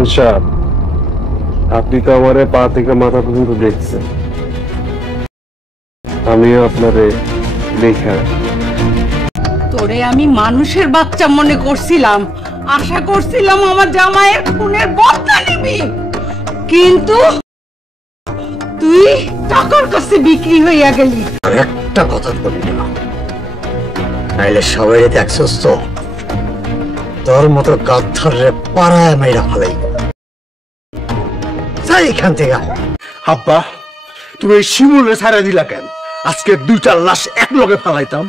Chairman সাহেব, আপনি তো আমারে পা থেকে মাথা পর্যন্ত দেখছেন, আমিও আপনারে দেখা। তোরে আমি মানুষের বাচ্চা মনে করছিলাম, আশা করছিলাম আমার জামাইয়ের খুনের বদলা নিবি, কিন্তু তুই টাকার কাছে বিক্রি হইয়া গেলি। একটা কথা বলি না, নাইলে সবাই দেখছস তো তোর মতো গাদ্দারে পাড়ায় মেয়েরা ফেলাই। যাই এখান থেকে। আব্বা, তুমি এই শিমুলে ছাড়া দিলা কেন? আজকে 2টা লাশ এক লগে ফেলাইতাম।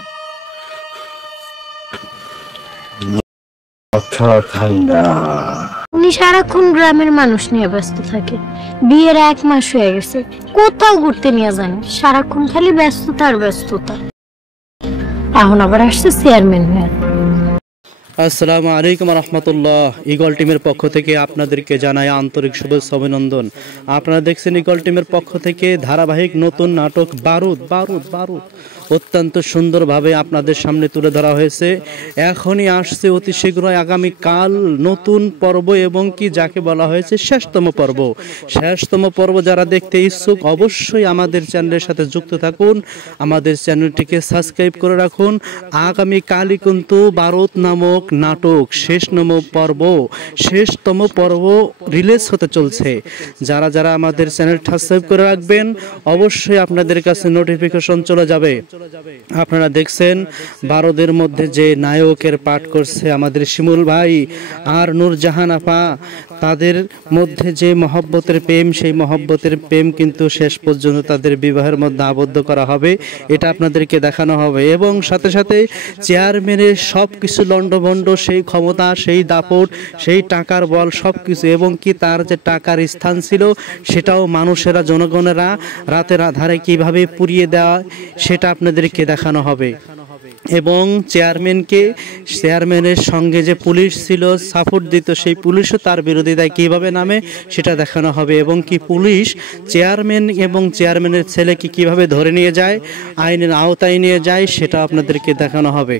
উনি সারাক্ষণ গ্রামের মানুষ নিয়ে ব্যস্ত থাকে। বিয়ের 1 মাস হয়ে গেছে, কোথাও ঘুরতে নিয়ে যান, সারাক্ষণ খালি ব্যস্ততা আর ব্যস্ততা। এখন আবার আসছে চেয়ারম্যান হয়ে। আসসালামু আলাইকুম রহমতুল্লাহ। ইগল টিমের পক্ষ থেকে আপনাদেরকে জানাই আন্তরিক শুভেচ্ছা অভিনন্দন। আপনারা দেখছেন ইগল টিমের পক্ষ থেকে ধারাবাহিক নতুন নাটক বারুদ বারুদ বারুদ অত্যন্ত সুন্দরভাবে আপনাদের সামনে তুলে ধরা হয়েছে। এখনই আসছে অতি শীঘ্রই আগামীকাল নতুন পর্ব, এবং কি যাকে বলা হয়েছে শেষতম পর্ব। শেষতম পর্ব যারা দেখতে ইচ্ছুক অবশ্যই আমাদের চ্যানেলের সাথে যুক্ত থাকুন, আমাদের চ্যানেলটিকে সাবস্ক্রাইব করে রাখুন। আগামীকালই কিন্তু বারুদ নামক নাটক শেষতম পর্ব রিলিজ হতে চলছে। যারা যারা আমাদের চ্যানেল সাবস্ক্রাইব করে রাখবেন অবশ্যই আপনাদের কাছে নোটিফিকেশন চলে যাবে। আপনারা দেখছেন বারুদের মধ্যে যে নায়কের পাঠ করছে আমাদের শিমুল ভাই আর নূরজাহান আপা, তাদের মধ্যে যে মহব্বতের প্রেম, সেই মহব্বতের প্রেম কিন্তু শেষ পর্যন্ত তাদের বিবাহের মধ্যে আবদ্ধ করা হবে, এটা আপনাদেরকে দেখানো হবে। এবং সাথে সাথে চেয়ারম্যানের সব কিছু লন্ডভন্ড, সেই ক্ষমতা, সেই দাপট, সেই টাকার বল সব কিছু, এবং কি তার যে টাকার স্থান ছিল সেটাও মানুষেরা, জনগণেরা রাতের আধারে কিভাবে পুড়িয়ে দেওয়া সেটা আপনাদেরকে দেখানো হবে। এবং চেয়ারম্যানের সঙ্গে যে পুলিশ ছিল সাপোর্ট দিত, সেই পুলিশও তার বিরোধিতায় কিভাবে নামে সেটা দেখানো হবে। এবং কি পুলিশ চেয়ারম্যান এবং চেয়ারম্যানের ছেলেকে কিভাবে ধরে নিয়ে যায়, আইনের আওতায় নিয়ে যায়, সেটা আপনাদেরকে দেখানো হবে।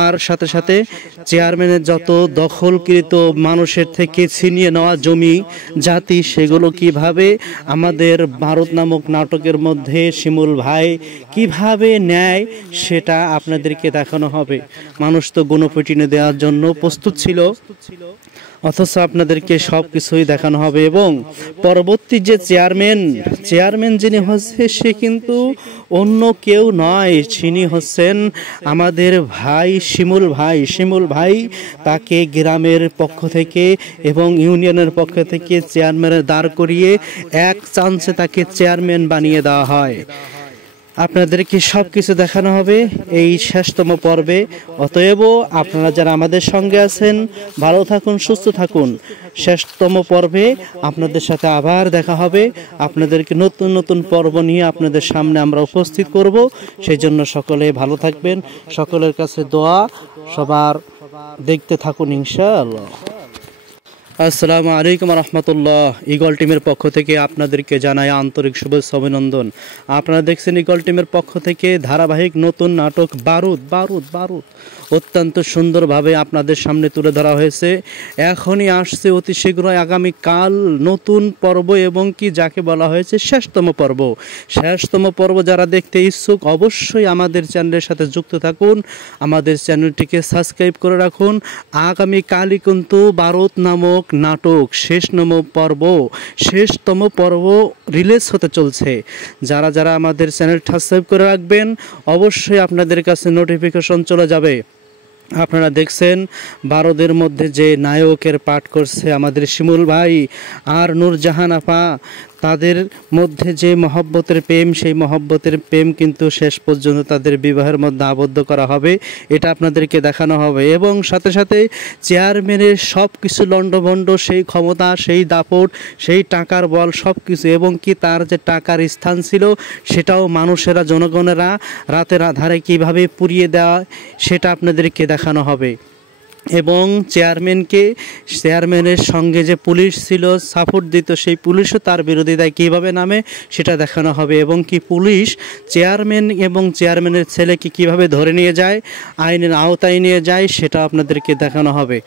আর সাথে সাথে চেয়ারম্যানের যত দখলকৃত মানুষের থেকে ছিনিয়ে নেওয়া জমি জাতি, সেগুলো কিভাবে আমাদের বারুদ নামক নাটকের মধ্যে শিমুল ভাই কিভাবে নেয় সেটা আপনাদেরকে দেখানো হবে। মানুষ তো গণপিটুনি দেওয়ার জন্য প্রস্তুত ছিল, অথচ আপনাদেরকে সব কিছুই দেখানো হবে। এবং পরবর্তী যে চেয়ারম্যান যিনি হচ্ছে, সে কিন্তু অন্য কেউ নয়, তিনি হচ্ছেন আমাদের ভাই শিমুল ভাই। তাকে গ্রামের পক্ষ থেকে এবং ইউনিয়নের পক্ষ থেকে চেয়ারম্যানের দাঁড় করিয়ে এক চান্সে তাকে চেয়ারম্যান বানিয়ে দেওয়া হয়। আপনাদেরকে সব কিছু দেখানো হবে এই শেষতম পর্বে। অতএব আপনারা যারা আমাদের সঙ্গে আছেন ভালো থাকুন, সুস্থ থাকুন। শেষতম পর্বে আপনাদের সাথে আবার দেখা হবে। আপনাদেরকে নতুন নতুন পর্ব নিয়ে আপনাদের সামনে আমরা উপস্থিত করব। সেই জন্য সকলে ভালো থাকবেন, সকলের কাছে দোয়া, সবার দেখতে থাকুন ইনশাআল্লাহ। আসসালামু আলাইকুম রহমতুল্লাহ। ইগল টিমের পক্ষ থেকে আপনাদেরকে জানাই আন্তরিক শুভেচ্ছা অভিনন্দন। আপনারা দেখছেন ইগল টিমের পক্ষ থেকে ধারাবাহিক নতুন নাটক বারুদ বারুদ বারুদ অত্যন্ত সুন্দরভাবে আপনাদের সামনে তুলে ধরা হয়েছে। এখনই আসছে অতি শীঘ্রই আগামীকাল নতুন পর্ব, এবং কি যাকে বলা হয়েছে শেষতম পর্ব। শেষতম পর্ব যারা দেখতে ইচ্ছুক অবশ্যই আমাদের চ্যানেলের সাথে যুক্ত থাকুন, আমাদের চ্যানেলটিকে সাবস্ক্রাইব করে রাখুন। আগামীকালই কিন্তু বারুদ নামক নাটক শেষতম পর্ব রিলিজ হতে চলছে। যারা যারা আমাদের চ্যানেল সাবস্ক্রাইব করে রাখবেন অবশ্যই আপনাদের কাছে নোটিফিকেশন চলে যাবে। আপনারা দেখছেন বারুদের মধ্যে যে নায়কের পাঠ করছে আমাদের শিমুল ভাই আর নূরজাহান আপা, তাদের মধ্যে যে মহব্বতের প্রেম, সেই মহব্বতের প্রেম কিন্তু শেষ পর্যন্ত তাদের বিবাহের মধ্যে আবদ্ধ করা হবে, এটা আপনাদেরকে দেখানো হবে। এবং সাথে সাথে চেয়ারম্যানের সব কিছু লন্ডভন্ড, সেই ক্ষমতা, সেই দাপট, সেই টাকার বল সব কিছু, এবং কি তার যে টাকার স্থান ছিল সেটাও মানুষেরা, জনগণেরা রাতের আধারে কিভাবে পুড়িয়ে দেওয়া সেটা আপনাদেরকে দেখানো হবে। এবং চেয়ারম্যানের সঙ্গে যে পুলিশ ছিল সাপোর্ট দিত, সেই পুলিশও তার বিরোধিতায় কিভাবে নামে সেটা দেখানো হবে। এবং কি পুলিশ চেয়ারম্যান এবং চেয়ারম্যানের ছেলেকে কিভাবে ধরে নিয়ে যায়, আইনের আওতায় নিয়ে যায়, সেটা আপনাদেরকে দেখানো হবে।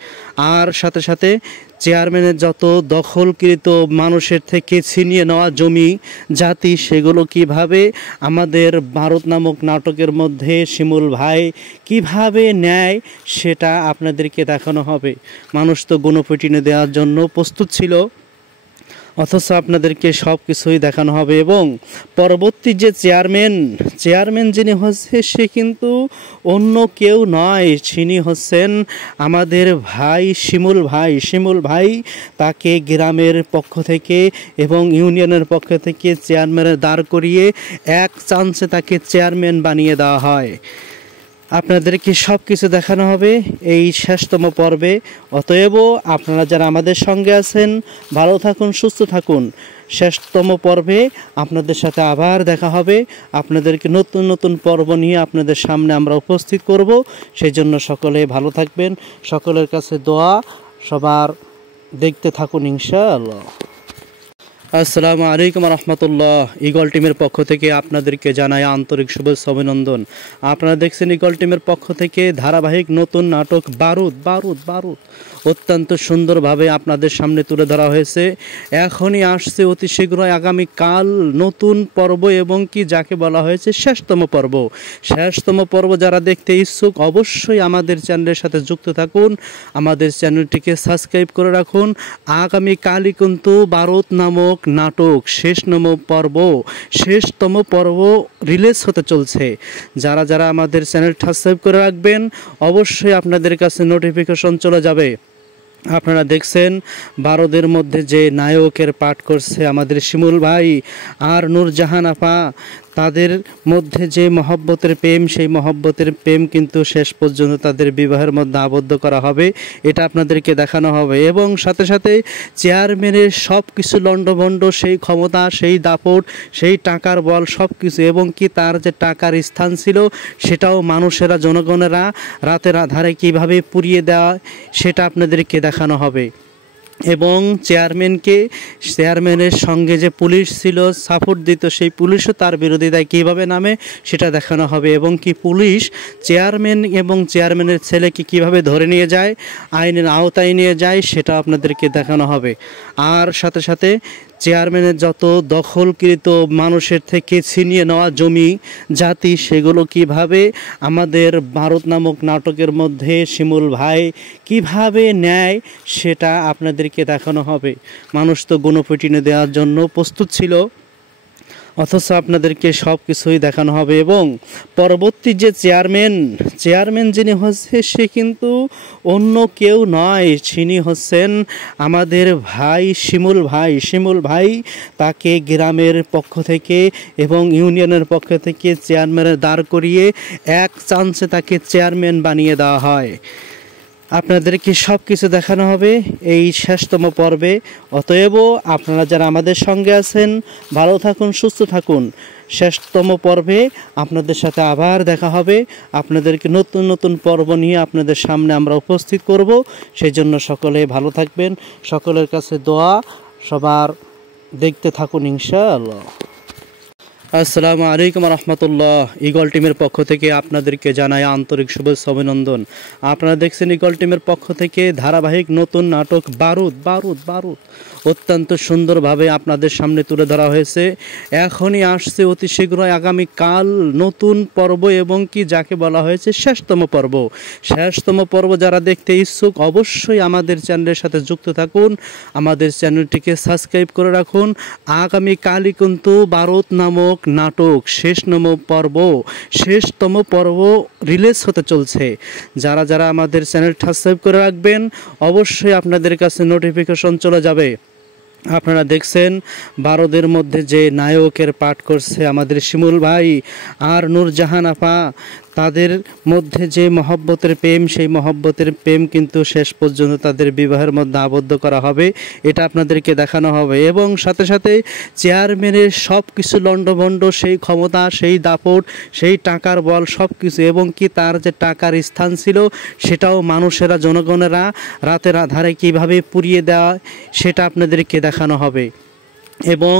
আর সাথে সাথে চেয়ারম্যানের যত দখলকৃত মানুষের থেকে ছিনিয়ে নেওয়া জমি জাতি সেগুলো কিভাবে আমাদের ভারত নামক নাটকের মধ্যে শিমুল ভাই কিভাবে নেয় সেটা আপনাদেরকে দেখানো হবে। মানুষ তো গণপিটুনি দেওয়ার জন্য প্রস্তুত ছিল, অথচ আপনাদেরকে সব কিছুই দেখানো হবে। এবং পরবর্তী যে চেয়ারম্যান যিনি হচ্ছে সে কিন্তু অন্য কেউ নয়, তিনি হচ্ছেন আমাদের ভাই শিমুল ভাই। তাকে গ্রামের পক্ষ থেকে এবং ইউনিয়নের পক্ষ থেকে চেয়ারম্যানের দাঁড় করিয়ে এক চান্সে তাকে চেয়ারম্যান বানিয়ে দেওয়া হয়। আপনাদেরকে সব কিছু দেখানো হবে এই শেষতম পর্বে। অতএব আপনারা যারা আমাদের সঙ্গে আছেন ভালো থাকুন, সুস্থ থাকুন। শেষতম পর্বে আপনাদের সাথে আবার দেখা হবে। আপনাদেরকে নতুন নতুন পর্ব নিয়ে আপনাদের সামনে আমরা উপস্থিত করব। সেই জন্য সকলে ভালো থাকবেন, সকলের কাছে দোয়া, সবার দেখতে থাকুন ইনশাআল্লাহ। আসসালামু আলাইকুম রহমতুল্লাহ। ইগল টিমের পক্ষ থেকে আপনাদেরকে জানাই আন্তরিক শুভেচ্ছা অভিনন্দন। আপনারা দেখছেন ইগল টিমের পক্ষ থেকে ধারাবাহিক নতুন নাটক বারুদ অত্যন্ত সুন্দরভাবে আপনাদের সামনে তুলে ধরা হয়েছে। এখনই আসছে অতি শীঘ্রই আগামীকাল নতুন পর্ব এবং কি যাকে বলা হয়েছে শেষতম পর্ব। যারা দেখতে ইচ্ছুক অবশ্যই আমাদের চ্যানেলের সাথে যুক্ত থাকুন, আমাদের চ্যানেলটিকে সাবস্ক্রাইব করে রাখুন। আগামীকালই কিন্তু ভারত নামক নাটক শেষতম পর্ব রিলিজ হতে চলছে। যারা যারা আমাদের চ্যানেলটা সাবস্ক্রাইব করে রাখবেন অবশ্যই আপনাদের কাছে নোটিফিকেশন চলে যাবে। আপনারা দেখছেন ভারতের মধ্যে যে নায়কের পাঠ করছে আমাদের শিমুল ভাই আর নূরজাহান আপা, তাদের মধ্যে যে মহব্বতের প্রেম, সেই মহব্বতের প্রেম কিন্তু শেষ পর্যন্ত তাদের বিবাহের মধ্যে আবদ্ধ করা হবে, এটা আপনাদেরকে দেখানো হবে। এবং সাথে সাথে চেয়ারম্যানের সব কিছু লণ্ডভণ্ড, সেই ক্ষমতা, সেই দাপট, সেই টাকার বল সব কিছু, এবং কি তার যে টাকার স্থান ছিল সেটাও মানুষেরা, জনগণেরা রাতের আধারে কিভাবে পুড়িয়ে দেওয়া সেটা আপনাদেরকে দেখানো হবে। এবং চেয়ারম্যানের সঙ্গে যে পুলিশ ছিল সাপোর্ট দিত, সেই পুলিশও তার বিরোধিতায় কীভাবে নামে সেটা দেখানো হবে। এবং কি পুলিশ চেয়ারম্যান এবং চেয়ারম্যানের ছেলেকে কিভাবে ধরে নিয়ে যায়, আইনের আওতায় নিয়ে যায়, সেটা আপনাদেরকে দেখানো হবে। আর সাথে সাথে চেয়ারম্যানের যত দখলকৃত মানুষের থেকে ছিনিয়ে নেওয়া জমি জাতি সেগুলো কিভাবে আমাদের ভারত নামক নাটকের মধ্যে শিমুল ভাই কিভাবে নেয় সেটা আপনাদেরকে দেখানো হবে। মানুষ তো গণপিটুনি দেওয়ার জন্য প্রস্তুত ছিল, অথচ আপনাদেরকে সব কিছুই দেখানো হবে। এবং পরবর্তী যে চেয়ারম্যান যিনি হচ্ছে সে কিন্তু অন্য কেউ নয়, তিনি হচ্ছেন আমাদের ভাই শিমুল ভাই। তাকে গ্রামের পক্ষ থেকে এবং ইউনিয়নের পক্ষ থেকে চেয়ারম্যানের দাঁড় করিয়ে এক চান্সে তাকে চেয়ারম্যান বানিয়ে দেওয়া হয়। আপনাদেরকে সব কিছু দেখানো হবে এই শেষতম পর্বে। অতএব আপনারা যারা আমাদের সঙ্গে আছেন ভালো থাকুন, সুস্থ থাকুন। শেষতম পর্বে আপনাদের সাথে আবার দেখা হবে। আপনাদেরকে নতুন নতুন পর্ব নিয়ে আপনাদের সামনে আমরা উপস্থিত করব। সেই জন্য সকলে ভালো থাকবেন, সকলের কাছে দোয়া, সবার দেখতে থাকুন ইনশাআল্লাহ। আসসালামু আলাইকুম রহমতুল্লাহ। ইগল টিমের পক্ষ থেকে আপনাদেরকে জানাই আন্তরিক শুভেচ্ছা অভিনন্দন। আপনারা দেখছেন ইগল টিমের পক্ষ থেকে ধারাবাহিক নতুন নাটক বারুদ অত্যন্ত সুন্দরভাবে আপনাদের সামনে তুলে ধরা হয়েছে। এখনই আসছে অতি শীঘ্রই আগামীকাল নতুন পর্ব এবং কি যাকে বলা হয়েছে শেষতম পর্ব। যারা দেখতে ইচ্ছুক অবশ্যই আমাদের চ্যানেলের সাথে যুক্ত থাকুন, আমাদের চ্যানেলটিকে সাবস্ক্রাইব করে রাখুন। আগামীকালই কিন্তু ভারত নামক নাটক শেষতম পর্ব রিলিজ হতে চলছে। যারা যারা আমাদের চ্যানেলটা সাবস্ক্রাইব করে রাখবেন অবশ্যই আপনাদের কাছে নোটিফিকেশন চলে যাবে। আপনারা দেখছেন ভারতের মধ্যে যে নায়কের পাঠ করছে আমাদের শিমুল ভাই আর নূরজাহান আপা, তাদের মধ্যে যে মহব্বতের প্রেম, সেই মহব্বতের প্রেম কিন্তু শেষ পর্যন্ত তাদের বিবাহের মধ্যে আবদ্ধ করা হবে, এটা আপনাদেরকে দেখানো হবে। এবং সাথে সাথে চেয়ারম্যানের সব কিছু লণ্ডভণ্ড, সেই ক্ষমতা, সেই দাপট, সেই টাকার বল সব কিছু, এবং কি তার যে টাকার স্থান ছিল সেটাও মানুষেরা, জনগণেরা রাতের আধারে কিভাবে পুড়িয়ে দেওয়া সেটা আপনাদেরকে দেখানো হবে। এবং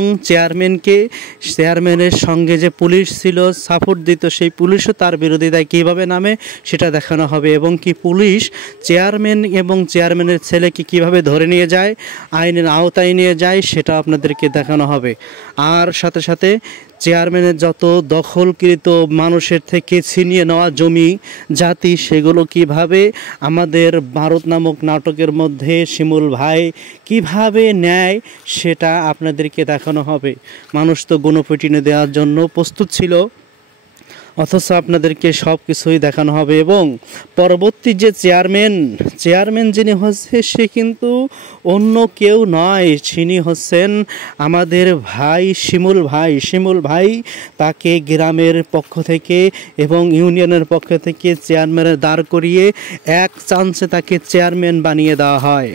চেয়ারম্যানের সঙ্গে যে পুলিশ ছিল সাপোর্ট দিত সেই পুলিশও তার বিরোধিতায় কীভাবে নামে সেটা দেখানো হবে এবং কি পুলিশ চেয়ারম্যান এবং চেয়ারম্যানের ছেলেকে কীভাবে ধরে নিয়ে যায়, আইনের আওতায় নিয়ে যায়, সেটা আপনাদেরকে দেখানো হবে। আর সাথে সাথে চেয়ারম্যানের যত দখলকৃত মানুষের থেকে ছিনিয়ে নেওয়া জমি জাতি সেগুলো কিভাবে আমাদের ভারত নামক নাটকের মধ্যে শিমুল ভাই কিভাবে নেয় সেটা আপনাদেরকে দেখানো হবে। মানুষ তো গণপিটুনি দেওয়ার জন্য প্রস্তুত ছিল, অথচ আপনাদেরকে সব কিছুই দেখানো হবে। এবং পরবর্তী যে চেয়ারম্যান যিনি হচ্ছে সে কিন্তু অন্য কেউ নয়, তিনি হচ্ছেন আমাদের ভাই শিমুল ভাই। তাকে গ্রামের পক্ষ থেকে এবং ইউনিয়নের পক্ষ থেকে চেয়ারম্যানের দাঁড় করিয়ে এক চান্সে তাকে চেয়ারম্যান বানিয়ে দেওয়া হয়।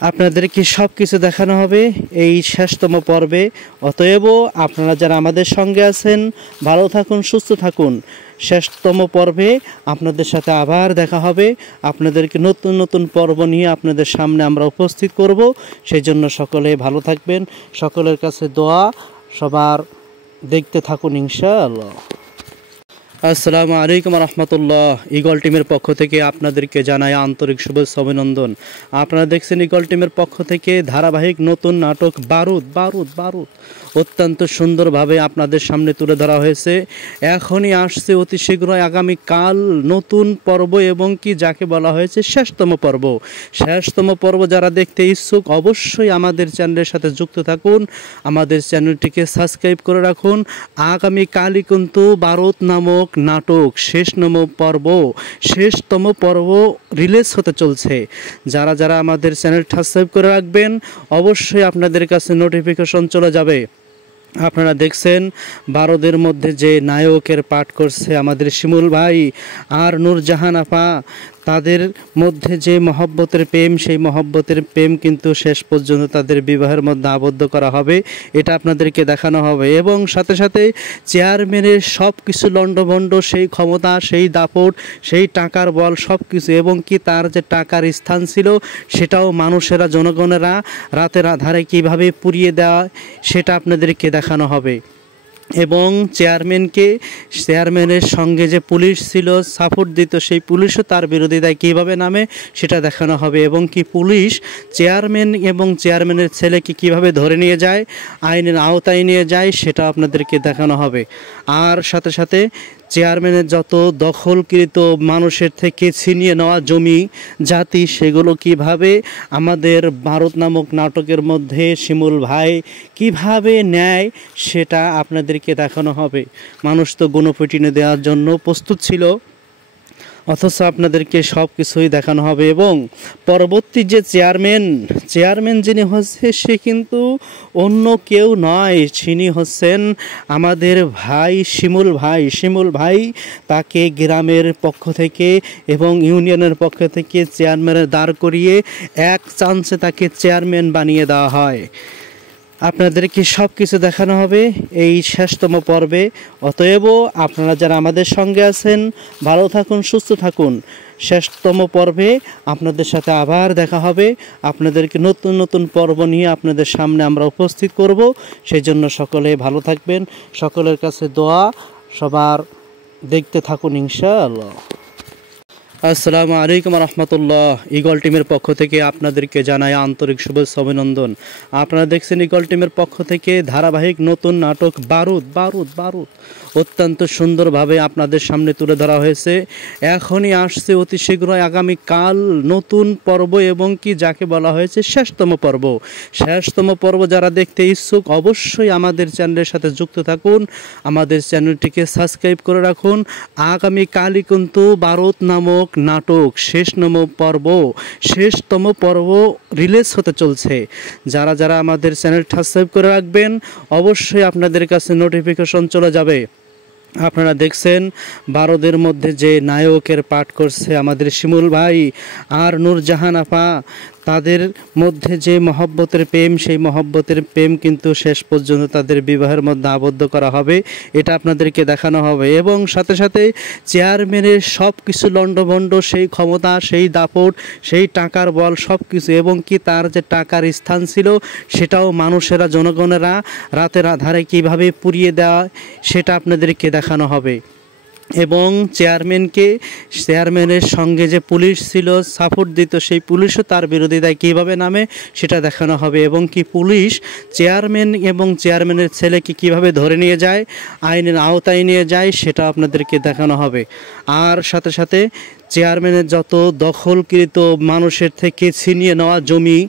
আপনাদেরকে সব কিছু দেখানো হবে এই শেষতম পর্বে। অতএব আপনারা যারা আমাদের সঙ্গে আছেন ভালো থাকুন, সুস্থ থাকুন। শেষতম পর্বে আপনাদের সাথে আবার দেখা হবে। আপনাদেরকে নতুন নতুন পর্ব নিয়ে আপনাদের সামনে আমরা উপস্থিত করব। সেই জন্য সকলে ভালো থাকবেন, সকলের কাছে দোয়া, সবার দেখতে থাকুন ইনশাআল্লাহ। আসসালামু আলাইকুম রহমতুল্লাহ। ইগল টিমের পক্ষ থেকে আপনাদেরকে জানাই আন্তরিক শুভেচ্ছা অভিনন্দন। আপনারা দেখছেন ইগল টিমের পক্ষ থেকে ধারাবাহিক নতুন নাটক বারুদ বারুদ বারুদ অত্যন্ত সুন্দরভাবে আপনাদের সামনে তুলে ধরা হয়েছে। এখনই আসছে অতি শীঘ্রই আগামীকাল নতুন পর্ব এবং কি যাকে বলা হয়েছে শেষতম পর্ব। যারা দেখতে ইচ্ছুক অবশ্যই আমাদের চ্যানেলের সাথে যুক্ত থাকুন, আমাদের চ্যানেলটিকে সাবস্ক্রাইব করে রাখুন। আগামীকালই কিন্তু বারুদ নামক নাটক শেষতম পর্ব রিলিজ হতে চলছে। যারা যারা আমাদের চ্যানেল সাবস্ক্রাইব করে রাখবেন অবশ্যই আপনাদের কাছে নোটিফিকেশন চলে যাবে। আপনারা দেখছেন বারুদের মধ্যে যে নায়কের পাঠ করছে আমাদের শিমুল ভাই আর নূরজাহান আপা, তাদের মধ্যে যে মহব্বতের প্রেম, সেই মহব্বতের প্রেম কিন্তু শেষ পর্যন্ত তাদের বিবাহের মধ্যে আবদ্ধ করা হবে, এটা আপনাদেরকে দেখানো হবে। এবং সাথে সাথে চেয়ারম্যানের সব কিছু লণ্ডভণ্ড, সেই ক্ষমতা, সেই দাপট, সেই টাকার বল সব কিছু, এবং কি তার যে টাকার স্থান ছিল সেটাও মানুষেরা, জনগণেরা রাতের আধারে কীভাবে পুড়িয়ে দেওয়া সেটা আপনাদেরকে দেখানো হবে। এবং চেয়ারম্যানের সঙ্গে যে পুলিশ ছিল সাপোর্ট দিত সেই পুলিশও তার বিরোধিতায় কীভাবে নামে সেটা দেখানো হবে এবং কি পুলিশ চেয়ারম্যান এবং চেয়ারম্যানের ছেলেকে কীভাবে ধরে নিয়ে যায়, আইনের আওতায় নিয়ে যায়, সেটা আপনাদেরকে দেখানো হবে। আর সাথে সাথে চেয়ারম্যানের যত দখলকৃত মানুষের থেকে ছিনিয়ে নেওয়া জমি জাতি সেগুলো কিভাবে আমাদের ভারত নামক নাটকের মধ্যে শিমুল ভাই কিভাবে নেয় সেটা আপনাদেরকে দেখানো হবে। মানুষ তো গণপিটুনি দেওয়ার জন্য প্রস্তুত ছিল, অথচ আপনাদেরকে সব কিছুই দেখানো হবে। এবং পরবর্তী যে চেয়ারম্যান যিনি হচ্ছে সে কিন্তু অন্য কেউ নয়, তিনি হচ্ছেন আমাদের ভাই শিমুল ভাই। তাকে গ্রামের পক্ষ থেকে এবং ইউনিয়নের পক্ষ থেকে চেয়ারম্যানের দাঁড় করিয়ে এক চান্সে তাকে চেয়ারম্যান বানিয়ে দেওয়া হয়। আপনাদেরকে সব কিছু দেখানো হবে এই শেষতম পর্বে। অতএব আপনারা যারা আমাদের সঙ্গে আছেন ভালো থাকুন, সুস্থ থাকুন। শেষতম পর্বে আপনাদের সাথে আবার দেখা হবে। আপনাদেরকে নতুন নতুন পর্ব নিয়ে আপনাদের সামনে আমরা উপস্থিত করব। সেই জন্য সকলে ভালো থাকবেন, সকলের কাছে দোয়া, সবার দেখতে থাকুন ইনশাআল্লাহ। আসসালামু আলাইকুম রহমতুল্লাহ। ইগল টিমের পক্ষ থেকে আপনাদেরকে জানাই আন্তরিক শুভেচ্ছা অভিনন্দন। আপনারা দেখছেন ইগল টিমের পক্ষ থেকে ধারাবাহিক নতুন নাটক বারুদ বারুদ বারুদ অত্যন্ত সুন্দরভাবে আপনাদের সামনে তুলে ধরা হয়েছে। এখনই আসছে অতি শীঘ্রই আগামীকাল নতুন পর্ব এবং কি যাকে বলা হয়েছে শেষতম পর্ব। যারা দেখতে ইচ্ছুক অবশ্যই আমাদের চ্যানেলের সাথে যুক্ত থাকুন, আমাদের চ্যানেলটিকে সাবস্ক্রাইব করে রাখুন। আগামীকালই কিন্তু বারুদ নামক নাটক শেষতম পর্ব রিলিজ হতে চলছে। যারা যারা আমাদের চ্যানেল সাবস্ক্রাইব করে রাখবেন অবশ্যই আপনাদের কাছে নোটিফিকেশন চলে যাবে। আপনারা দেখছেন বারুদের মধ্যে যে নায়কের পাঠ করছে আমাদের শিমুল ভাই আর নূরজাহান আপা, তাদের মধ্যে যে মহব্বতের প্রেম, সেই মহব্বতের প্রেম কিন্তু শেষ পর্যন্ত তাদের বিবাহের মধ্যে আবদ্ধ করা হবে, এটা আপনাদেরকে দেখানো হবে। এবং সাথে সাথে চেয়ারম্যানের সব কিছু লণ্ডভণ্ড, সেই ক্ষমতা, সেই দাপট, সেই টাকার বল, সব কিছু, এবং কি তার যে টাকার স্থান ছিল সেটাও মানুষেরা, জনগণেরা রাতের আধারে কীভাবে পুড়িয়ে দেওয়া সেটা আপনাদেরকে দেখানো হবে। এবং চেয়ারম্যানের সঙ্গে যে পুলিশ ছিল, সাপোর্ট দিত, সেই পুলিশও তার বিরোধিতায় কীভাবে নামে সেটা দেখানো হবে। এবং কি পুলিশ চেয়ারম্যান এবং চেয়ারম্যানের ছেলেকে কীভাবে ধরে নিয়ে যায়, আইনের আওতায় নিয়ে যায়, সেটা আপনাদেরকে দেখানো হবে। আর সাথে সাথে চেয়ারম্যানের যত দখলকৃত মানুষের থেকে ছিনিয়ে নেওয়া জমি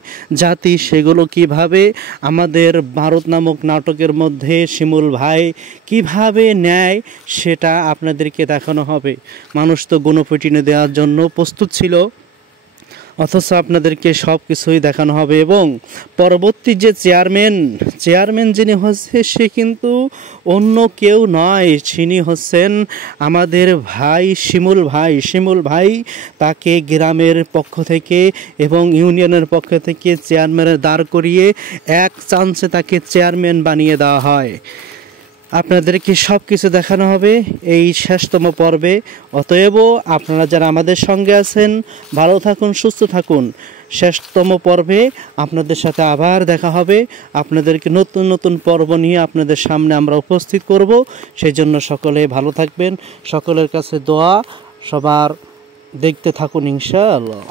জাতি, সেগুলো কিভাবে আমাদের ভারত নামক নাটকের মধ্যে শিমুল ভাই কিভাবে নেয় সেটা আপনাদেরকে দেখানো হবে। মানুষ তো গণপিটুনি দেওয়ার জন্য প্রস্তুত ছিল, অথচ আপনাদেরকে সব কিছুই দেখানো হবে। এবং পরবর্তী যে চেয়ারম্যান যিনি হচ্ছে, সে কিন্তু অন্য কেউ নয়, তিনি হচ্ছেন আমাদের ভাই শিমুল ভাই। তাকে গ্রামের পক্ষ থেকে এবং ইউনিয়নের পক্ষ থেকে চেয়ারম্যানের দাঁড় করিয়ে এক চান্সে তাকে চেয়ারম্যান বানিয়ে দেওয়া হয়। আপনাদেরকে সব কিছু দেখানো হবে এই শেষতম পর্বে। অতএব আপনারা যারা আমাদের সঙ্গে আছেন, ভালো থাকুন, সুস্থ থাকুন। শেষতম পর্বে আপনাদের সাথে আবার দেখা হবে। আপনাদেরকে নতুন নতুন পর্ব নিয়ে আপনাদের সামনে আমরা উপস্থিত করব। সেই জন্য সকলে ভালো থাকবেন, সকলের কাছে দোয়া, সবার দেখতে থাকুন ইনশাআল্লাহ।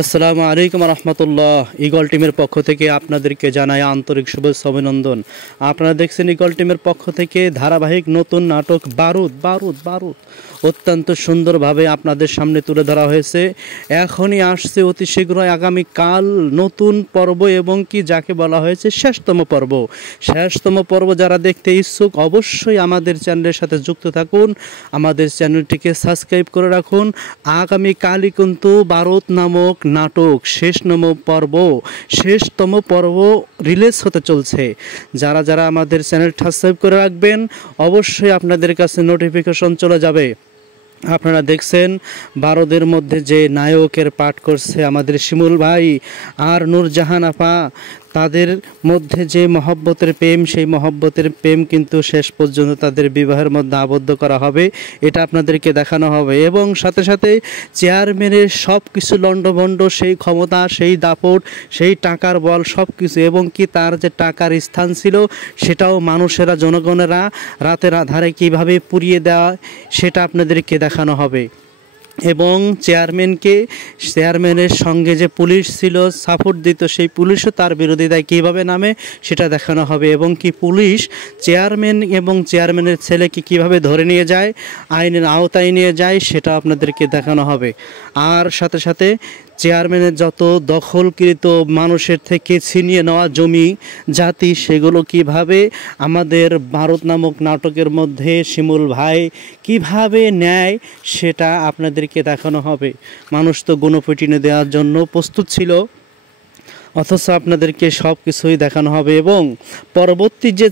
আসসালামু আলাইকুম রহমতুল্লাহ। ইগল টিমের পক্ষ থেকে আপনাদেরকে জানাই আন্তরিক শুভেচ্ছা অভিনন্দন। আপনারা দেখছেন ইগল টিমের পক্ষ থেকে ধারাবাহিক নতুন নাটক বারুদ অত্যন্ত সুন্দরভাবে আপনাদের সামনে তুলে ধরা হয়েছে। এখনই আসছে অতি শীঘ্রই আগামীকাল নতুন পর্ব, এবং কি যাকে বলা হয়েছে শেষতম পর্ব। যারা দেখতে ইচ্ছুক অবশ্যই আমাদের চ্যানেলের সাথে যুক্ত থাকুন, আমাদের চ্যানেলটিকে সাবস্ক্রাইব করে রাখুন। আগামীকালই কিন্তু বারুদ নামক নাটক শেষতম পর্ব রিলিজ হতে চলছে। যারা যারা আমাদের চ্যানেলটা সাবস্ক্রাইব করে রাখবেন, অবশ্যই আপনাদের কাছে নোটিফিকেশন চলে যাবে। আপনারা দেখছেন বারুদের মধ্যে যে নায়কের পাঠ করছে আমাদের শিমুল ভাই আর নূরজাহান আপা, তাদের মধ্যে যে মহব্বতের প্রেম, সেই মহব্বতের প্রেম কিন্তু শেষ পর্যন্ত তাদের বিবাহের মধ্যে আবদ্ধ করা হবে, এটা আপনাদেরকে দেখানো হবে। এবং সাথে সাথে চেয়ারম্যানের সব কিছু লণ্ডভণ্ড, সেই ক্ষমতা, সেই দাপট, সেই টাকার বল, সব কিছু, এবং কি তার যে টাকার স্থান ছিল সেটাও মানুষেরা, জনগণেরা রাতের আধারে কীভাবে পুড়িয়ে দেওয়া সেটা আপনাদেরকে দেখানো হবে। এবং চেয়ারম্যানের সঙ্গে যে পুলিশ ছিল, সাপোর্ট দিত, সেই পুলিশও তার বিরোধিতায় কীভাবে নামে সেটা দেখানো হবে। এবং কি পুলিশ চেয়ারম্যান এবং চেয়ারম্যানের ছেলেকে কীভাবে ধরে নিয়ে যায়, আইনের আওতায় নিয়ে যায়, সেটা আপনাদেরকে দেখানো হবে। আর সাথে সাথে চেয়ারম্যানের যত দখলকৃত মানুষের থেকে ছিনিয়ে নেওয়া জমি জাতি, সেগুলো কিভাবে আমাদের ভারত নামক নাটকের মধ্যে শিমুল ভাই কিভাবে নেয় সেটা আপনাদেরকে দেখানো হবে। মানুষ তো গণপিটুনি দেওয়ার জন্য প্রস্তুত ছিল, অথচ আপনাদেরকে সব কিছুই দেখানো হবে। এবং পরবর্তী যে